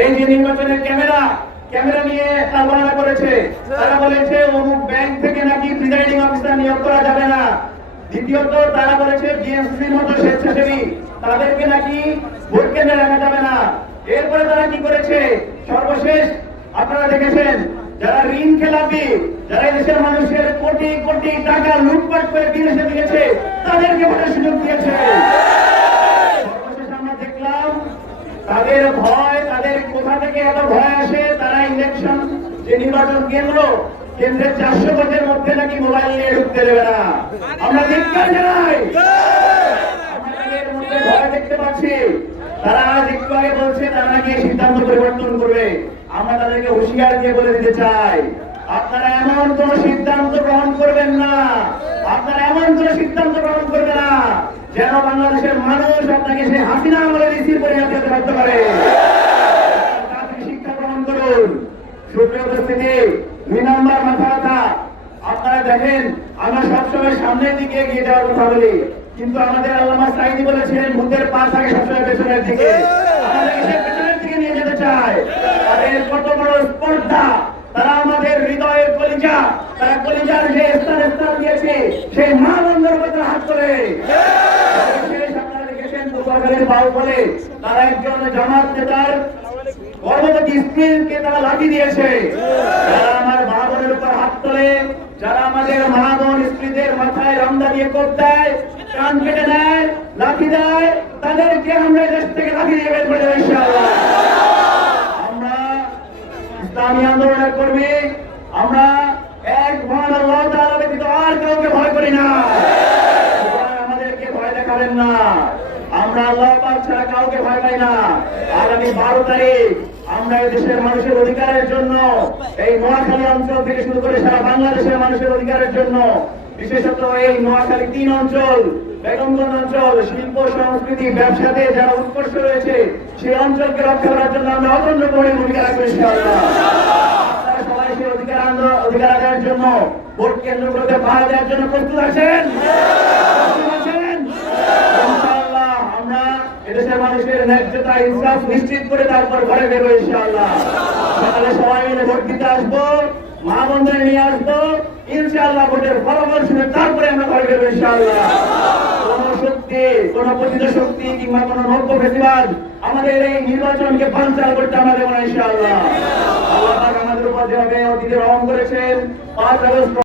এই যে নির্বাচনের ক্যামেরা নিয়ে তালবানা করেছে, তারা বলেছে অমুক ব্যাংক থেকে নাকি প্রিজাইডিং অফিসার নিয়োগ করা যাবে না। দ্বিতীয়ত তারা বলেছে বিএনসির মতো স্বেচ্ছাসেবী তাদেরকে নাকি ভোট কেন্দ্রে রাখা যাবে না। এরপরে তারা কি করেছে, সর্বশেষ আপনারা দেখেছেন যারা ঋণ খেলাপি, যারা দেশের মানুষের কোটি কোটি টাকা লুটপাট করে বিদেশে দিয়েছে তাদেরকে ভোটের সুযোগ দিয়েছে। সর্বশেষ আমরা দেখলাম তাদের ভয়, তাদের কোথা থেকে এত ভয় আসে, তারা ইলেকশন যে নির্বাচন কেন্দ্রের 400 গজের মধ্যে নাকি মোবাইল নিয়ে ঢুকতে দেবে না। আমরা ধিক্কার জানাই। আমরা তাদের মধ্যে ভয় দেখতে পাচ্ছি। তারা আজ একটু আগে বলছে তারা নাকি সিদ্ধান্ত পরিবর্তন করবে। আমরা তাদেরকে হুঁশিয়ার দিয়ে বলে দিতে চাই, আপনারা এমন কোন সিদ্ধান্ত গ্রহণ করবেন না, আপনারা এমন কোন সিদ্ধান্ত গ্রহণ করবেন না যেন বাংলাদেশের মানুষ আপনাকে সেই হাসিনা আমলে রিসিভ করে যেতে বাধ্য করে। শিক্ষা গ্রহণ করুন। সুপ্রিয় উপস্থিতি, 2 নম্বর মাথা ব্যথা। আপনারা দেখেন আমরা সবসময় সামনের দিকে এগিয়ে যাওয়ার কথা বলি, কিন্তু আমাদের আল্লামা সাঈদী বলেছেন ভূতের পা থাকে সবসময় পেছনের দিকে। আমাদেরকে সে পেছনের দিকে নিয়ে যেতে চায়। তাদের কত বড় স্পর্ধা, তারা আমাদের হৃদয়ের কলিজা, তারা কলিজার যে স্থান দিয়েছে সেই মা বন্ধুর কথা হাত করে। আপনারা দেখেছেন সরকারের বাউ বলে তারা একজন জামাত নেতার গর্ভবতী স্ত্রীকে তারা লাঠি দিয়েছে। যারা আমার মা বোনের উপর হাত তোলে, যারা আমাদের মা বোন স্ত্রীদের মাথায় রমদা দিয়ে কোপ দেয়, কান কেটে দেয়, লাঠি দেয়, তাদেরকে আমরা দেশ থেকে লাঠি দিয়ে বের করে দেব ইনশাআল্লাহ। আমরা ইসলামী আন্দোলনের কর্মী, আমরা এক মহান আল্লাহ তাআলা ব্যতীত আর কাউকে ভয় করি না। আমাদেরকে ভয় দেখাবেন না। আমরা আল্লাহ পাক ছাড়া কাউকে ভয় পাই না। আগামী 12 তারিখ আমরা এই দেশের মানুষের অধিকারের জন্য, এই নোয়াখালী অঞ্চল থেকে শুরু করে সারা বাংলাদেশের মানুষের অধিকারের জন্য, বিশেষত এই নোয়াখালী 3 অঞ্চল, বেগমগঞ্জ অঞ্চল, শিল্প সংস্কৃতি ব্যবসাতে যারা উৎকর্ষ রয়েছে সেই অঞ্চলকে রক্ষা করার জন্য আমরা অতন্ত্র করে ভূমিকা রাখবো ইনশাআল্লাহ। আপনারা সবাই সেই অধিকার আদায়ের জন্য, ভোট কেন্দ্রগুলোতে পাহারা দেওয়ার জন্য প্রস্তুত আছেন? এদেশের মানুষের ন্যায্যতা ইনসাফ নিশ্চিত করে তারপর ঘরে বেরোবো ইনশাআল্লাহ। সকালে সবাই মিলে ভোট দিতে আসবো, মা বন্ধুদের নিয়ে আসবো ইনশাআল্লাহ। ভোটের ফলাফল শুনে তারপরে আমরা ঘরে বেরোবো ইনশাআল্লাহ। কোন শক্তি, কোন পতিত শক্তি কিংবা কোন নব্য ফেসিবাদ আমাদের এই নির্বাচনকে বানচাল করতে আমরা দেবো না ইনশাআল্লাহ। আল্লাহ পাক আমাদের উপর যেভাবে অতীতে রহম করেছেন, 5 আগস্ট